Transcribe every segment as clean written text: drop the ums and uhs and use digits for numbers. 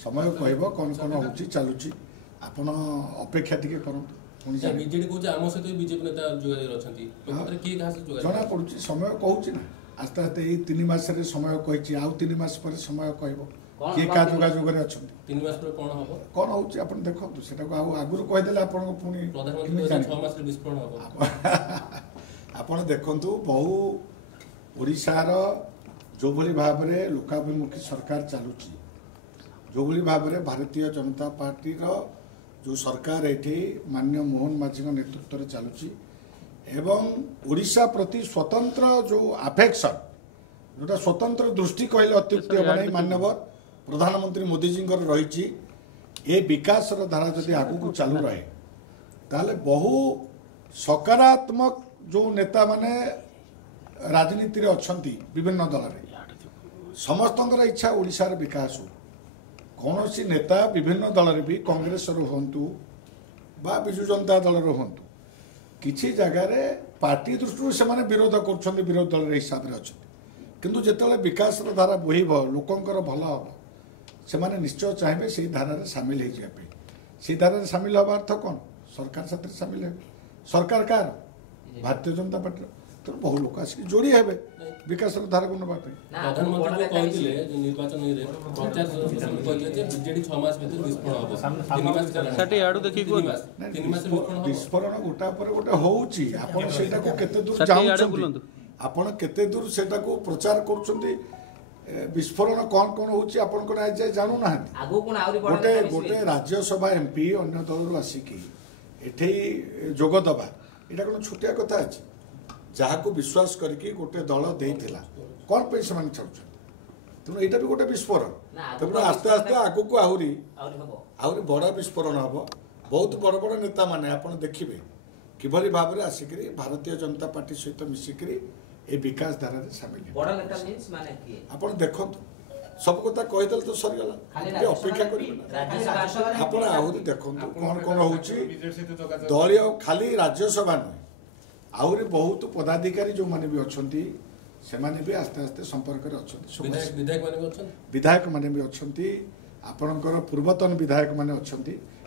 समय कहब कौन कौन हो चलुची आपण अपेक्षा टिके करंतु बीजेडी कहूँ आम सहित बीजेपी नेता जना पड़ू समय कहूँ ना आस्ते आस्ते यही 3 मास समय कही आउ 3 मास पर समय कहब किए क्या जोगाजोग अच्छा 3 मास पर कौन हम कौन हो देखो सेटा आगुरी कहीदेले आपण देखु बहु ओडिशार जो भली भाव में लोकाभिमुखी सरकार चलुची जो भली भाव में भारतीय जनता पार्टी जो सरकार एठी माननीय मोहन माझी नेतृत्व चलुची एवं ओडिशा प्रति स्वतंत्र जो अफेक्शन जोटा स्वतंत्र दृष्टि कहले अत्युक्ति हम मान्यवर प्रधानमंत्री मोदी जी रही ए विकास धारा जदि आगू चालू रहे ताले बहु सकारात्मक जो नेता माने राजनीति अच्छी विभिन्न दल में समस्त इच्छा ओडिशार विकास हो कौन सी नेता विभिन्न दल भी कांग्रेस हूँ बा विजु जनता दल हूँ किसी जगार पार्टी दृष्टि से विरोध कर विरोध दल हिसाब से अच्छा किंतु जिते विकास धारा बोहब लोकंर भल हम से निश्चय चाहिए से धारा सामिल हो धारा सामिल हवा अर्थ कौन सरकार साथ सामिल है सरकार कार भारतीय जनता पार्टी तो बहु लोक आसिक जोड़ी हे विकास धारा को नापी विस्फोरण गोटा गोटे होते आपड़ केते दूर से प्रचार कर विस्फोरण कौन कौन होती जानू ना गोटे गोटे राज्यसभा एमपी अन्य दल आसिक एठे जोगदबा यहाँ कौन छोटिया कथा अच्छी जहाँ को विश्वास करके गोटे दल देला कौन पे से तेणु यहाँ भी गोटे विस्फोरण तेणु आस्ते आस्ते आगू को आहरी बड़ा विस्फोरण हम बहुत बड़ बड़ नेता माने आप देखिए किभली भाव में आसिक भारतीय जनता पार्टी सहित मिसिक ए विकास धारा सामिल आप देखु सब कथा कहीदेल तो सरीगला अपेक्षा कर आहरी देखु कौन कौन हो दलीय खाली राज्यसभा नुहे आहरी बहुत पदाधिकारी जो माने भी अच्छा से भी आस्ते आस्ते संपर्क विधायक माने भी अच्छा आपणकर पूर्वतन विधायक माने अच्छा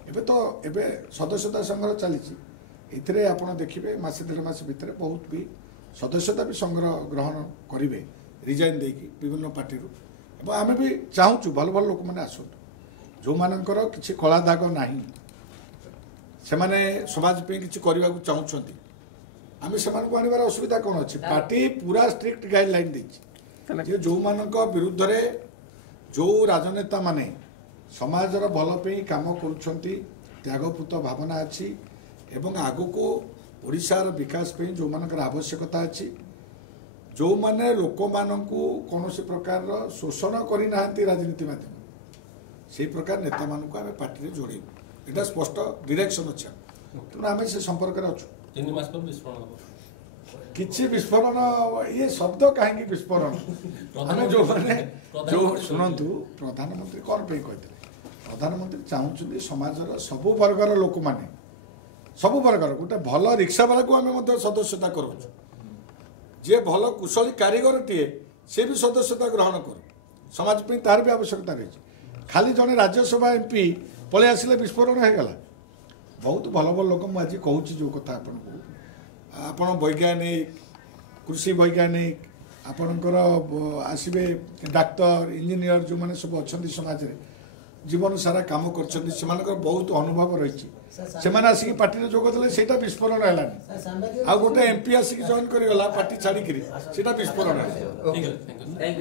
एबे तो एबे सदस्यता संग्रह चली आप देखिए मसे 1.5 मास भितर बहुत भी सदस्यता भी संग्रह ग्रहण करेंगे रिजाइन देकी विभिन्न पार्टी आम भी चाहूँ भल भल लोक मैंने आसतु जो मानकर किसी कला दाग ना से समाज पे किसी करने को चाहूँगी आम से आनबार असुविधा कौन अच्छी पार्टी पूरा स्ट्रिक्ट गाइडलाइन देती जो मान विरुद्ध रे जो राजनेता माने समाजर भल पे काम त्यागपूत भावना अच्छी एवं आगु को ओडिशार विकास पे जो मानकर आवश्यकता अच्छी जो माने लोक मानू कौन प्रकार शोषण करना राजनीति माध्यम से प्रकार नेता मानू आम पार्टी जोड़ेबू यहाँ स्पष्ट डायरेक्शन अच्छे तेणु आम से संपर्क अच्छु 3 मास पर विस्फोरण किसी विस्फोरण ये शब्द कहीं विस्फोरण आम जो मैंने जो शुणु प्रधानमंत्री कौन पे कहते प्रधानमंत्री चाहूँ समाजर सबु वर्गर लोक मैंने सबु वर्गर गोटे भल रिक्शा वाला को आम सदस्यता करूँ जे भल कुशली कारीगर टीए सी भी सदस्यता ग्रहण कर समाज पे तार भी आवश्यकता रही खाली जड़े राज्यसभा एमपी पलि आसिले विस्फोरण होगला बहुत भल भल लोक मुझे कहूँ जो कथा आपण वैज्ञानिक कृषि वैज्ञानिक आपणकर आसबे डाक्तर इंजीनियर जो मैंने सब अच्छा समाज में जीवन सारा काम कर बहुत अनुभव रही से आसिक पार्टी जोगदेले से विस्फोरण है गोटे एमपी आसिक जॉइन करगला पार्टी छाड़ी विस्फोरण है।